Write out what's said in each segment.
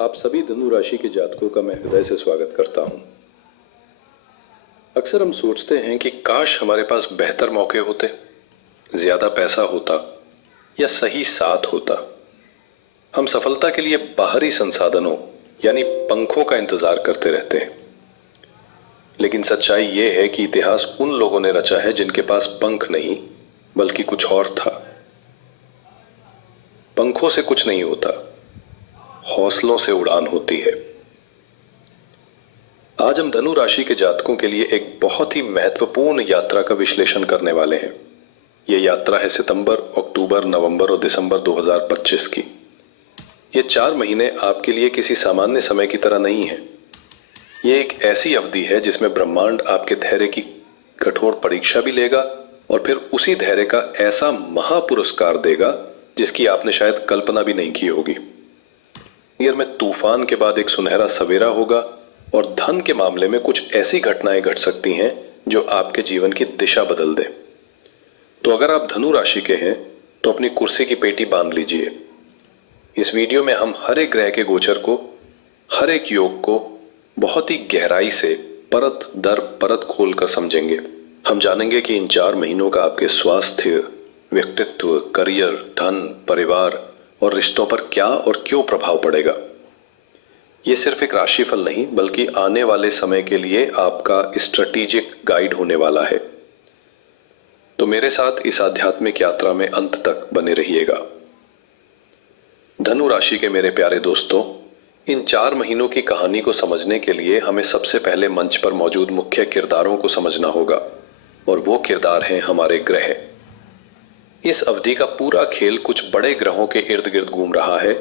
आप सभी धनु राशि के जातकों का मैं हृदय से स्वागत करता हूं। अक्सर हम सोचते हैं कि काश हमारे पास बेहतर मौके होते, ज्यादा पैसा होता या सही साथ होता। हम सफलता के लिए बाहरी संसाधनों यानी पंखों का इंतजार करते रहते हैं, लेकिन सच्चाई यह है कि इतिहास उन लोगों ने रचा है जिनके पास पंख नहीं बल्कि कुछ और था। पंखों से कुछ नहीं होता, हौसलों से उड़ान होती है। आज हम धनु राशि के जातकों के लिए एक बहुत ही महत्वपूर्ण यात्रा का विश्लेषण करने वाले हैं। यह यात्रा है सितंबर, अक्टूबर, नवंबर और दिसंबर 2025 की। ये 4 महीने आपके लिए किसी सामान्य समय की तरह नहीं है। यह एक ऐसी अवधि है जिसमें ब्रह्मांड आपके धैर्य की कठोर परीक्षा भी लेगा और फिर उसी धैर्य का ऐसा महापुरस्कार देगा जिसकी आपने शायद कल्पना भी नहीं की होगी। ईयर में तूफान के बाद एक सुनहरा सवेरा होगा और धन के मामले में कुछ ऐसी घटनाएं घट सकती हैं जो आपके जीवन की दिशा बदल दे। तो अगर आप धनु राशि के हैं तो अपनी कुर्सी की पेटी बांध लीजिए। इस वीडियो में हम हर एक ग्रह के गोचर को, हर एक योग को बहुत ही गहराई से परत दर परत खोलकर समझेंगे। हम जानेंगे कि इन 4 महीनों का आपके स्वास्थ्य, व्यक्तित्व, करियर, धन, परिवार और रिश्तों पर क्या और क्यों प्रभाव पड़ेगा। यह सिर्फ एक राशिफल नहीं बल्कि आने वाले समय के लिए आपका स्ट्रेटेजिक गाइड होने वाला है। तो मेरे साथ इस आध्यात्मिक यात्रा में अंत तक बने रहिएगा। धनु राशि के मेरे प्यारे दोस्तों, इन 4 महीनों की कहानी को समझने के लिए हमें सबसे पहले मंच पर मौजूद मुख्य किरदारों को समझना होगा, और वो किरदार हैं हमारे ग्रह। इस अवधि का पूरा खेल कुछ बड़े ग्रहों के इर्द गिर्द घूम रहा है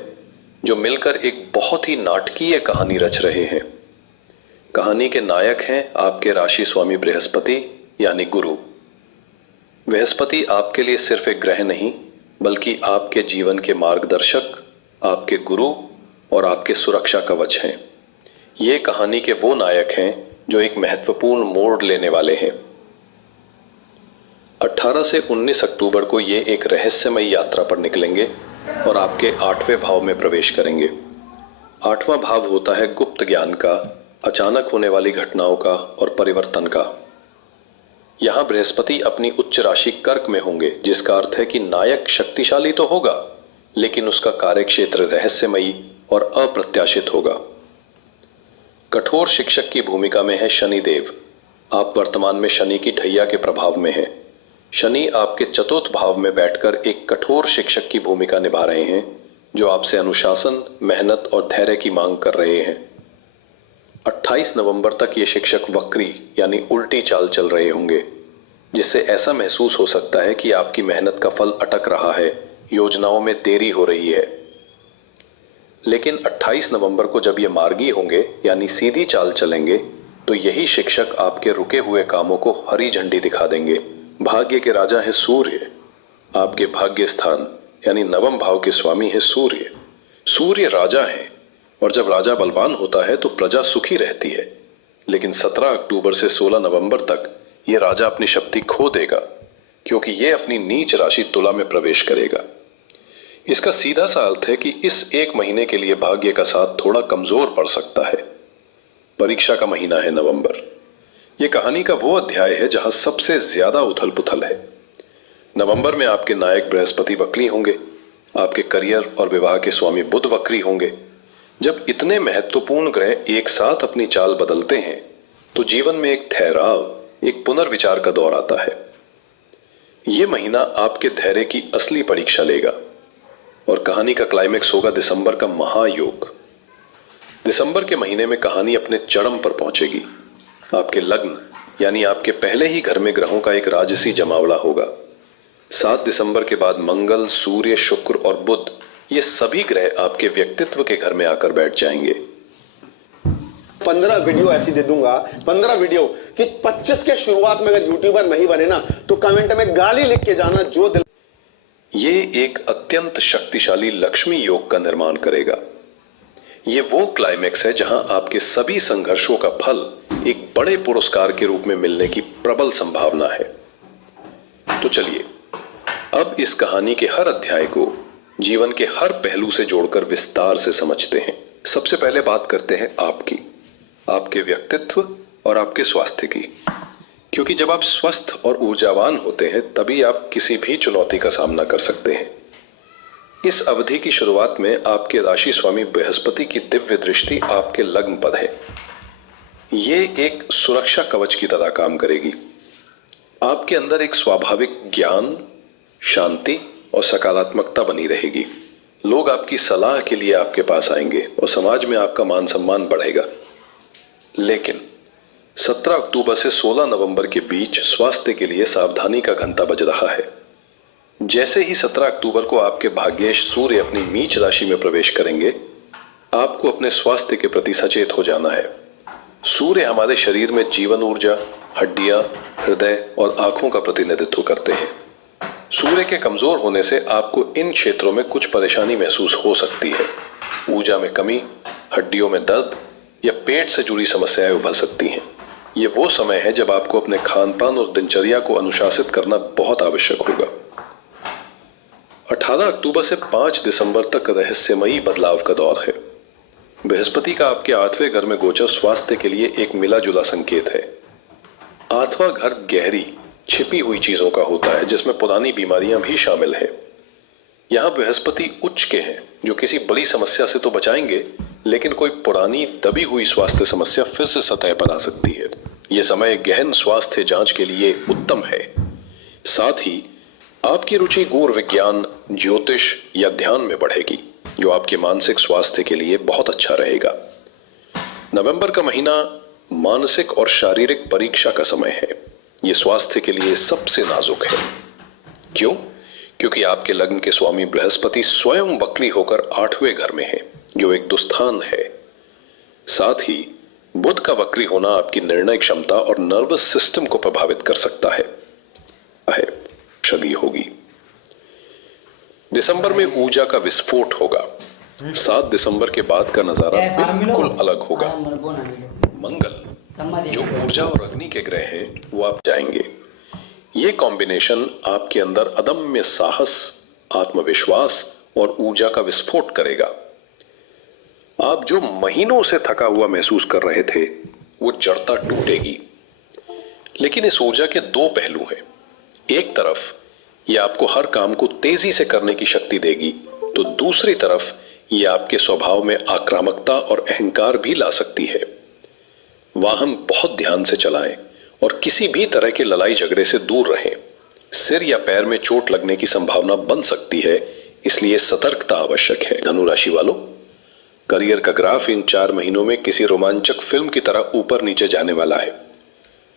जो मिलकर एक बहुत ही नाटकीय कहानी रच रहे हैं। कहानी के नायक हैं आपके राशि स्वामी बृहस्पति यानी गुरु। बृहस्पति आपके लिए सिर्फ एक ग्रह नहीं बल्कि आपके जीवन के मार्गदर्शक, आपके गुरु और आपके सुरक्षा कवच हैं। ये कहानी के वो नायक हैं जो एक महत्वपूर्ण मोड़ लेने वाले हैं। 18 से 19 अक्टूबर को ये एक रहस्यमयी यात्रा पर निकलेंगे और आपके 8वें भाव में प्रवेश करेंगे। 8वां भाव होता है गुप्त ज्ञान का, अचानक होने वाली घटनाओं का और परिवर्तन का। यहां बृहस्पति अपनी उच्च राशि कर्क में होंगे, जिसका अर्थ है कि नायक शक्तिशाली तो होगा लेकिन उसका कार्यक्षेत्र रहस्यमयी और अप्रत्याशित होगा। कठोर शिक्षक की भूमिका में है शनिदेव। आप वर्तमान में शनि की ढैया के प्रभाव में हैं। शनि आपके चतुर्थ भाव में बैठकर एक कठोर शिक्षक की भूमिका निभा रहे हैं जो आपसे अनुशासन, मेहनत और धैर्य की मांग कर रहे हैं। 28 नवंबर तक ये शिक्षक वक्री यानी उल्टी चाल चल रहे होंगे, जिससे ऐसा महसूस हो सकता है कि आपकी मेहनत का फल अटक रहा है, योजनाओं में देरी हो रही है। लेकिन 28 नवंबर को जब ये मार्गी होंगे यानी सीधी चाल चलेंगे तो यही शिक्षक आपके रुके हुए कामों को हरी झंडी दिखा देंगे। भाग्य के राजा है सूर्य। आपके भाग्य स्थान यानी 9वें भाव के स्वामी है सूर्य। सूर्य राजा है और जब राजा बलवान होता है तो प्रजा सुखी रहती है। लेकिन 17 अक्टूबर से 16 नवंबर तक ये राजा अपनी शक्ति खो देगा क्योंकि ये अपनी नीच राशि तुला में प्रवेश करेगा। इसका सीधा सा अर्थ है कि इस 1 महीने के लिए भाग्य का साथ थोड़ा कमजोर पड़ सकता है। परीक्षा का महीना है नवंबर। यह कहानी का वो अध्याय है जहां सबसे ज्यादा उथल पुथल है। नवंबर में आपके नायक बृहस्पति वक्री होंगे, आपके करियर और विवाह के स्वामी बुध वक्री होंगे। जब इतने महत्वपूर्ण ग्रह एक साथ अपनी चाल बदलते हैं तो जीवन में एक ठहराव, एक पुनर्विचार का दौर आता है। यह महीना आपके धैर्य की असली परीक्षा लेगा और कहानी का क्लाइमेक्स होगा दिसंबर का महायोग। दिसंबर के महीने में कहानी अपने चरम पर पहुंचेगी। आपके लग्न यानी आपके पहले ही घर में ग्रहों का एक राजसी जमावड़ा होगा। 7 दिसंबर के बाद मंगल, सूर्य, शुक्र और बुध ये सभी ग्रह आपके व्यक्तित्व के घर में आकर बैठ जाएंगे। 15 वीडियो ऐसी दे दूंगा, 15 वीडियो कि 25 के शुरुआत में अगर यूट्यूबर नहीं बने ना तो कमेंट में गाली लिख के जाना जो दिल। ये एक अत्यंत शक्तिशाली लक्ष्मी योग का निर्माण करेगा। ये वो क्लाइमेक्स है जहां आपके सभी संघर्षों का फल एक बड़े पुरस्कार के रूप में मिलने की प्रबल संभावना है। तो चलिए अब इस कहानी के हर अध्याय को जीवन के हर पहलू से जोड़कर विस्तार से समझते हैं। सबसे पहले बात करते हैं आपकी, आपके व्यक्तित्व और आपके स्वास्थ्य की, क्योंकि जब आप स्वस्थ और ऊर्जावान होते हैं तभी आप किसी भी चुनौती का सामना कर सकते हैं। इस अवधि की शुरुआत में आपके राशि स्वामी बृहस्पति की दिव्य दृष्टि आपके लग्न पर है। ये एक सुरक्षा कवच की तरह काम करेगी। आपके अंदर एक स्वाभाविक ज्ञान, शांति और सकारात्मकता बनी रहेगी। लोग आपकी सलाह के लिए आपके पास आएंगे और समाज में आपका मान सम्मान बढ़ेगा। लेकिन 17 अक्टूबर से 16 नवंबर के बीच स्वास्थ्य के लिए सावधानी का घंटा बज रहा है। जैसे ही 17 अक्टूबर को आपके भाग्येश सूर्य अपनी मीच राशि में प्रवेश करेंगे, आपको अपने स्वास्थ्य के प्रति सचेत हो जाना है। सूर्य हमारे शरीर में जीवन ऊर्जा, हड्डियां, हृदय और आंखों का प्रतिनिधित्व करते हैं। सूर्य के कमजोर होने से आपको इन क्षेत्रों में कुछ परेशानी महसूस हो सकती है। ऊर्जा में कमी, हड्डियों में दर्द या पेट से जुड़ी समस्याएं उभर सकती हैं। ये वो समय है जब आपको अपने खान पान और दिनचर्या को अनुशासित करना बहुत आवश्यक होगा। 18 अक्टूबर से 5 दिसंबर तक रहस्यमयी बदलाव का दौर है। बृहस्पति का आपके 8वें घर में गोचर स्वास्थ्य के लिए एक मिला जुला संकेत है। 8वां घर गहरी छिपी हुई चीजों का होता है, जिसमें पुरानी बीमारियां भी शामिल है। यहां बृहस्पति उच्च के हैं, जो किसी बड़ी समस्या से तो बचाएंगे, लेकिन कोई पुरानी दबी हुई स्वास्थ्य समस्या फिर से सतह पर आ सकती है। यह समय गहन स्वास्थ्य जांच के लिए उत्तम है। साथ ही आपकी रुचि गूढ़ विज्ञान, ज्योतिष या ध्यान में बढ़ेगी, जो आपके मानसिक स्वास्थ्य के लिए बहुत अच्छा रहेगा। नवंबर का महीना मानसिक और शारीरिक परीक्षा का समय है। यह स्वास्थ्य के लिए सबसे नाजुक है। क्यों? क्योंकि आपके लग्न के स्वामी बृहस्पति स्वयं वक्री होकर 8वें घर में है, जो एक दुस्थान है। साथ ही बुध का वक्री होना आपकी निर्णय क्षमता और नर्वस सिस्टम को प्रभावित कर सकता है। होगी। दिसंबर में ऊर्जा का विस्फोट होगा। 7 दिसंबर के बाद का नजारा बिल्कुल अलग होगा। मंगल, जो ऊर्जा और अग्नि के ग्रह हैं, वो आप जाएंगे। ये कॉम्बिनेशन आपके अंदर अदम्य साहस, आत्मविश्वास और ऊर्जा का विस्फोट करेगा। आप जो महीनों से थका हुआ महसूस कर रहे थे, वो जड़ता टूटेगी। लेकिन इस ऊर्जा के 2 पहलू हैं। एक तरफ यह आपको हर काम को तेजी से करने की शक्ति देगी, तो दूसरी तरफ यह आपके स्वभाव में आक्रामकता और अहंकार भी ला सकती है। वाहन बहुत ध्यान से चलाएं और किसी भी तरह के लड़ाई झगड़े से दूर रहें। सिर या पैर में चोट लगने की संभावना बन सकती है, इसलिए सतर्कता आवश्यक है। धनु राशि वालों, करियर का ग्राफ इन 4 महीनों में किसी रोमांचक फिल्म की तरह ऊपर नीचे जाने वाला है।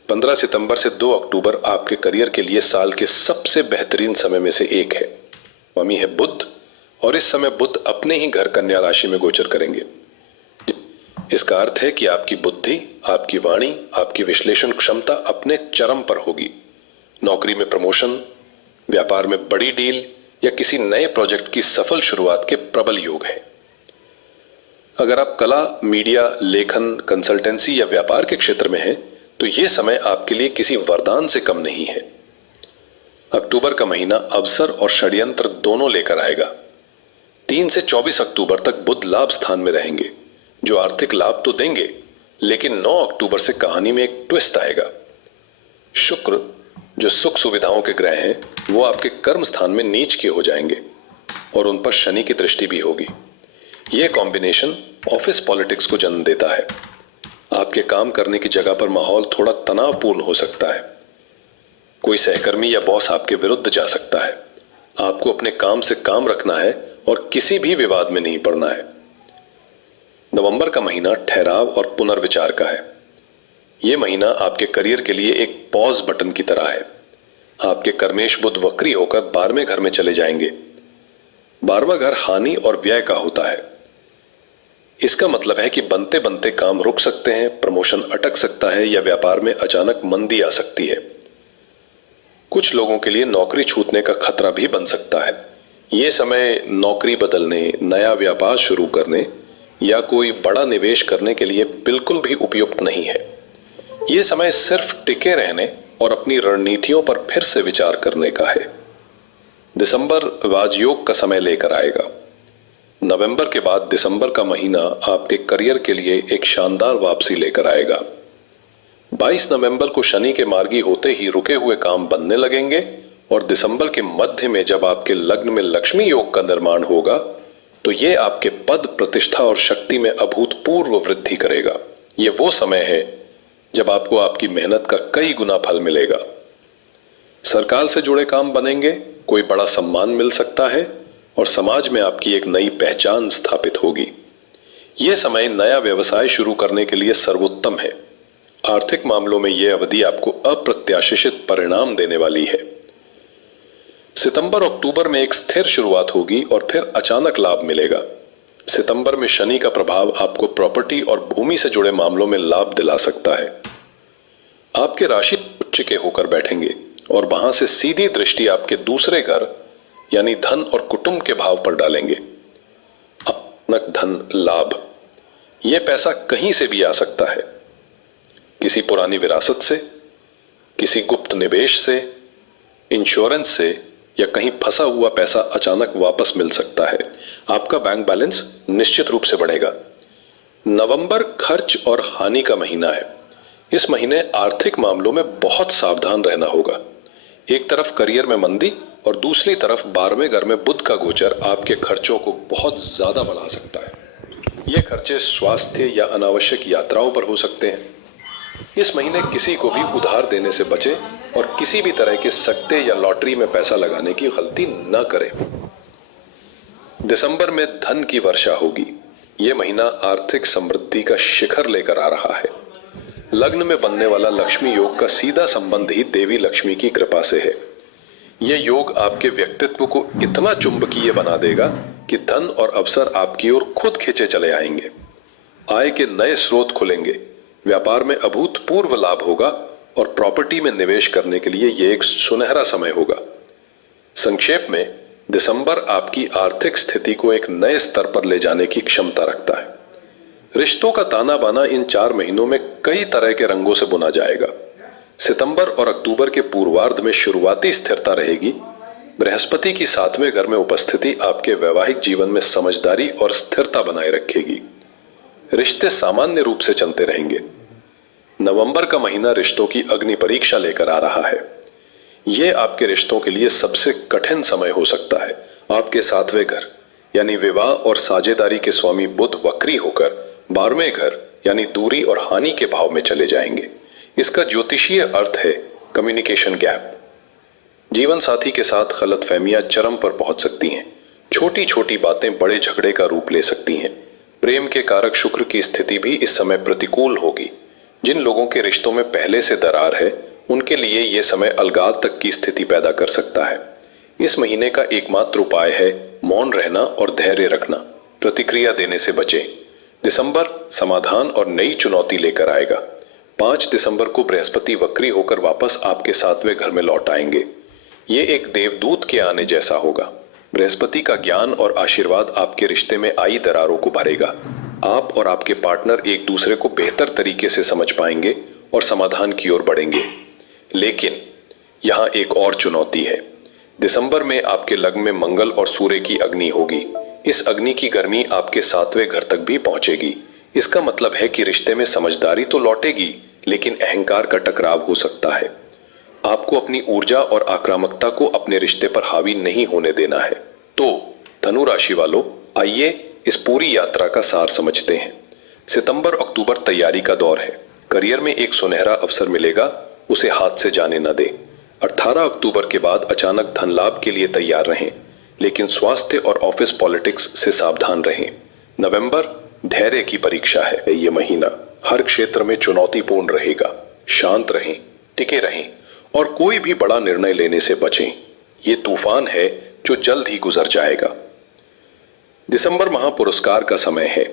15 सितंबर से 2 अक्टूबर आपके करियर के लिए साल के सबसे बेहतरीन समय में से एक है। स्वामी है बुध, और इस समय बुध अपने ही घर कन्या राशि में गोचर करेंगे। इसका अर्थ है कि आपकी बुद्धि, आपकी वाणी, आपकी विश्लेषण क्षमता अपने चरम पर होगी। नौकरी में प्रमोशन, व्यापार में बड़ी डील या किसी नए प्रोजेक्ट की सफल शुरुआत के प्रबल योग है। अगर आप कला, मीडिया, लेखन, कंसल्टेंसी या व्यापार के क्षेत्र में हैं, तो यह समय आपके लिए किसी वरदान से कम नहीं है। अक्टूबर का महीना अवसर और षड्यंत्र दोनों लेकर आएगा। 3 से 24 अक्टूबर तक बुध लाभ स्थान में रहेंगे, जो आर्थिक लाभ तो देंगे, लेकिन 9 अक्टूबर से कहानी में एक ट्विस्ट आएगा। शुक्र, जो सुख सुविधाओं के ग्रह हैं, वो आपके कर्म स्थान में नीच के हो जाएंगे और उन पर शनि की दृष्टि भी होगी। यह कॉम्बिनेशन ऑफिस पॉलिटिक्स को जन्म देता है। आपके काम करने की जगह पर माहौल थोड़ा तनावपूर्ण हो सकता है। कोई सहकर्मी या बॉस आपके विरुद्ध जा सकता है। आपको अपने काम से काम रखना है और किसी भी विवाद में नहीं पड़ना है। नवंबर का महीना ठहराव और पुनर्विचार का है। यह महीना आपके करियर के लिए एक पॉज बटन की तरह है। आपके कर्मेश बुध वक्री होकर 12वें घर में चले जाएंगे। 12वां घर हानि और व्यय का होता है। इसका मतलब है कि बनते बनते काम रुक सकते हैं, प्रमोशन अटक सकता है या व्यापार में अचानक मंदी आ सकती है। कुछ लोगों के लिए नौकरी छूटने का खतरा भी बन सकता है। यह समय नौकरी बदलने, नया व्यापार शुरू करने या कोई बड़ा निवेश करने के लिए बिल्कुल भी उपयुक्त नहीं है। यह समय सिर्फ टिके रहने और अपनी रणनीतियों पर फिर से विचार करने का है। दिसंबर राजयोग का समय लेकर आएगा। नवंबर के बाद दिसंबर का महीना आपके करियर के लिए एक शानदार वापसी लेकर आएगा। 22 नवंबर को शनि के मार्गी होते ही रुके हुए काम बनने लगेंगे और दिसंबर के मध्य में जब आपके लग्न में लक्ष्मी योग का निर्माण होगा तो ये आपके पद, प्रतिष्ठा और शक्ति में अभूतपूर्व वृद्धि करेगा। ये वो समय है जब आपको आपकी मेहनत का कई गुना फल मिलेगा। सरकार से जुड़े काम बनेंगे, कोई बड़ा सम्मान मिल सकता है और समाज में आपकी एक नई पहचान स्थापित होगी। यह समय नया व्यवसाय शुरू करने के लिए सर्वोत्तम है। आर्थिक मामलों में यह अवधि आपको अप्रत्याशित परिणाम देने वाली है। सितंबर अक्टूबर में एक स्थिर शुरुआत होगी और फिर अचानक लाभ मिलेगा। सितंबर में शनि का प्रभाव आपको प्रॉपर्टी और भूमि से जुड़े मामलों में लाभ दिला सकता है। आपके राशि उच्च के होकर बैठेंगे और वहां से सीधी दृष्टि आपके दूसरे घर यानी धन और कुटुंब के भाव पर डालेंगे। अचानक धन लाभ, यह पैसा कहीं से भी आ सकता है, किसी पुरानी विरासत से, किसी गुप्त निवेश से, इंश्योरेंस से या कहीं फंसा हुआ पैसा अचानक वापस मिल सकता है। आपका बैंक बैलेंस निश्चित रूप से बढ़ेगा। नवंबर खर्च और हानि का महीना है। इस महीने आर्थिक मामलों में बहुत सावधान रहना होगा। एक तरफ करियर में मंदी और दूसरी तरफ 12वें घर में बुध का गोचर आपके खर्चों को बहुत ज्यादा बढ़ा सकता है। ये खर्चे स्वास्थ्य या अनावश्यक यात्राओं पर हो सकते हैं। इस महीने किसी को भी उधार देने से बचें और किसी भी तरह के सट्टे या लॉटरी में पैसा लगाने की गलती न करें। दिसंबर में धन की वर्षा होगी। यह महीना आर्थिक समृद्धि का शिखर लेकर आ रहा है। लग्न में बनने वाला लक्ष्मी योग का सीधा संबंध ही देवी लक्ष्मी की कृपा से है। यह योग आपके व्यक्तित्व को इतना चुंबकीय बना देगा कि धन और अवसर आपकी ओर खुद खींचे चले आएंगे। आय के नए स्रोत खुलेंगे, व्यापार में अभूतपूर्व लाभ होगा और प्रॉपर्टी में निवेश करने के लिए यह एक सुनहरा समय होगा। संक्षेप में, दिसंबर आपकी आर्थिक स्थिति को एक नए स्तर पर ले जाने की क्षमता रखता है। रिश्तों का ताना बाना इन 4 महीनों में कई तरह के रंगों से बुना जाएगा। सितंबर और अक्टूबर के पूर्वार्ध में शुरुआती स्थिरता रहेगी। बृहस्पति की 7वें घर में उपस्थिति आपके वैवाहिक जीवन में समझदारी और स्थिरता बनाए रखेगी। रिश्ते सामान्य रूप से चलते रहेंगे। नवंबर का महीना रिश्तों की अग्नि परीक्षा लेकर आ रहा है। यह आपके रिश्तों के लिए सबसे कठिन समय हो सकता है। आपके 7वें घर यानी विवाह और साझेदारी के स्वामी बुध वक्री होकर 12वें घर यानी दूरी और हानि के भाव में चले जाएंगे। इसका ज्योतिषीय अर्थ है कम्युनिकेशन गैप। जीवन साथी के साथ गलतफहमियां चरम पर पहुंच सकती हैं। छोटी छोटी बातें बड़े झगड़े का रूप ले सकती हैं। प्रेम के कारक शुक्र की स्थिति भी इस समय प्रतिकूल होगी। जिन लोगों के रिश्तों में पहले से दरार है, उनके लिए यह समय अलगाव तक की स्थिति पैदा कर सकता है। इस महीने का एकमात्र उपाय है मौन रहना और धैर्य रखना। प्रतिक्रिया देने से बचें। दिसंबर समाधान और नई चुनौती लेकर आएगा। 5 दिसंबर को बृहस्पति वक्री होकर वापस आपके 7वें घर में लौट आएंगे। ये एक देवदूत के आने जैसा होगा। बृहस्पति का ज्ञान और आशीर्वाद आपके रिश्ते में आई दरारों को भरेगा। आप और आपके पार्टनर एक दूसरे को बेहतर तरीके से समझ पाएंगे और समाधान की ओर बढ़ेंगे। लेकिन यहाँ एक और चुनौती है। दिसंबर में आपके लग्न में मंगल और सूर्य की अग्नि होगी। इस अग्नि की गर्मी आपके 7वें घर तक भी पहुंचेगी। इसका मतलब है कि रिश्ते में समझदारी तो लौटेगी, लेकिन अहंकार का टकराव हो सकता है। आपको अपनी ऊर्जा और आक्रामकता को अपने रिश्ते पर हावी नहीं होने देना है। तो धनु राशि वालों, आइए इस पूरी यात्रा का सार समझते हैं। सितंबर अक्टूबर तैयारी का दौर है। करियर में एक सुनहरा अवसर मिलेगा, उसे हाथ से जाने न दे। 18 अक्टूबर के बाद अचानक धन लाभ के लिए तैयार रहें, लेकिन स्वास्थ्य और ऑफिस पॉलिटिक्स से सावधान रहें। नवंबर धैर्य की परीक्षा है। ये महीना हर क्षेत्र में चुनौतीपूर्ण रहेगा। शांत रहें, टिके रहें और कोई भी बड़ा निर्णय लेने से बचें। ये तूफान है जो जल्द ही गुजर जाएगा। दिसंबर महापुरस्कार का समय है।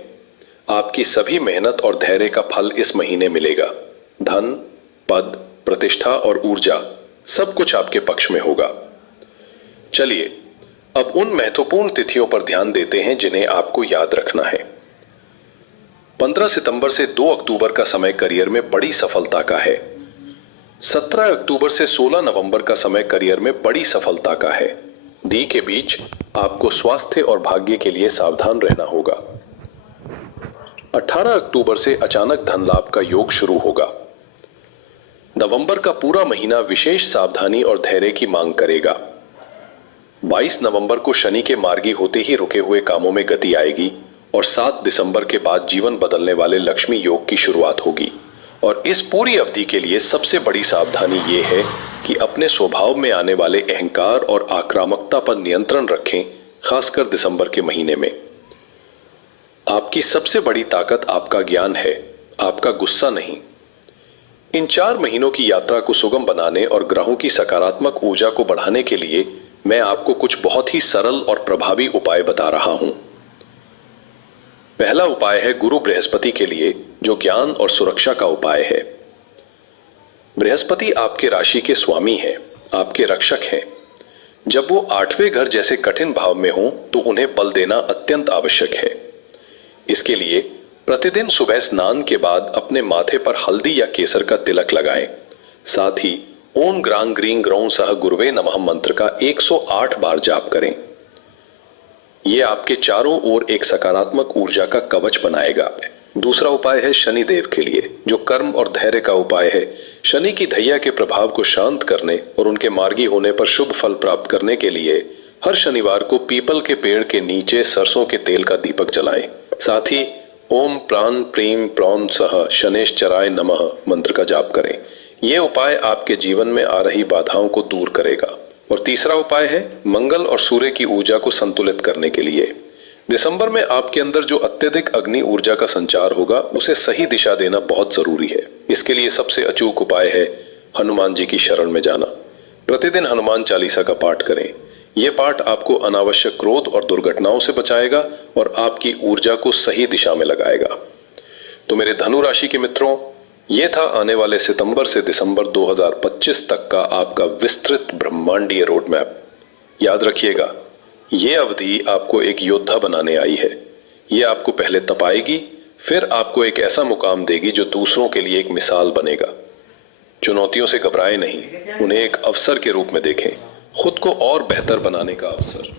आपकी सभी मेहनत और धैर्य का फल इस महीने मिलेगा। धन, पद, प्रतिष्ठा और ऊर्जा सब कुछ आपके पक्ष में होगा। चलिए अब उन महत्वपूर्ण तिथियों पर ध्यान देते हैं जिन्हें आपको याद रखना है। 15 सितंबर से 2 अक्टूबर का समय करियर में बड़ी सफलता का है। 17 अक्टूबर से 16 नवंबर का समय करियर में बड़ी सफलता का है। दी के बीच आपको स्वास्थ्य और भाग्य के लिए सावधान रहना होगा। 18 अक्टूबर से अचानक धन लाभ का योग शुरू होगा। नवंबर का पूरा महीना विशेष सावधानी और धैर्य की मांग करेगा। 22 नवंबर को शनि के मार्गी होते ही रुके हुए कामों में गति आएगी और 7 दिसंबर के बाद जीवन बदलने वाले लक्ष्मी योग की शुरुआत होगी। और इस पूरी अवधि के लिए सबसे बड़ी सावधानी ये है कि अपने स्वभाव में आने वाले अहंकार और आक्रामकता पर नियंत्रण रखें, खासकर दिसंबर के महीने में। आपकी सबसे बड़ी ताकत आपका ज्ञान है, आपका गुस्सा नहीं। इन 4 महीनों की यात्रा को सुगम बनाने और ग्रहों की सकारात्मक ऊर्जा को बढ़ाने के लिए मैं आपको कुछ बहुत ही सरल और प्रभावी उपाय बता रहा हूं। पहला उपाय है गुरु बृहस्पति के लिए, जो ज्ञान और सुरक्षा का उपाय है। बृहस्पति आपके राशि के स्वामी हैं, आपके रक्षक हैं। जब वो 8वें घर जैसे कठिन भाव में हो तो उन्हें बल देना अत्यंत आवश्यक है। इसके लिए प्रतिदिन सुबह स्नान के बाद अपने माथे पर हल्दी या केसर का तिलक लगाएं। साथ ही ओम ग्रां ग्रीं ग्रौं सह गुरुवे नमः मंत्र का 108 बार जाप करें। यह आपके चारों ओर एक सकारात्मक ऊर्जा का कवच बनाएगा। दूसरा उपाय है शनि देव के लिए, जो कर्म और धैर्य का उपाय है। शनि की धैया के प्रभाव को शांत करने और उनके मार्गी होने पर शुभ फल प्राप्त करने के लिए हर शनिवार को पीपल के पेड़ के नीचे सरसों के तेल का दीपक जलाएं। साथ ही ओम प्राण प्रेम प्रौन सह शनेश्चराय नमः मंत्र का जाप करें। यह उपाय आपके जीवन में आ रही बाधाओं को दूर करेगा। और तीसरा उपाय है मंगल और सूर्य की ऊर्जा को संतुलित करने के लिए। दिसंबर में आपके अंदर जो अत्यधिक अग्नि ऊर्जा का संचार होगा, उसे सही दिशा देना बहुत जरूरी है। इसके लिए सबसे अचूक उपाय है हनुमान जी की शरण में जाना। प्रतिदिन हनुमान चालीसा का पाठ करें। यह पाठ आपको अनावश्यक क्रोध और दुर्घटनाओं से बचाएगा और आपकी ऊर्जा को सही दिशा में लगाएगा। तो मेरे धनु राशि के मित्रों, यह था आने वाले सितंबर से दिसंबर 2025 तक का आपका विस्तृत ब्रह्मांडीय रोड मैप। याद रखिएगा, यह अवधि आपको एक योद्धा बनाने आई है। यह आपको पहले तपाएगी, फिर आपको एक ऐसा मुकाम देगी जो दूसरों के लिए एक मिसाल बनेगा। चुनौतियों से घबराएं नहीं, उन्हें एक अवसर के रूप में देखें, खुद को और बेहतर बनाने का अवसर।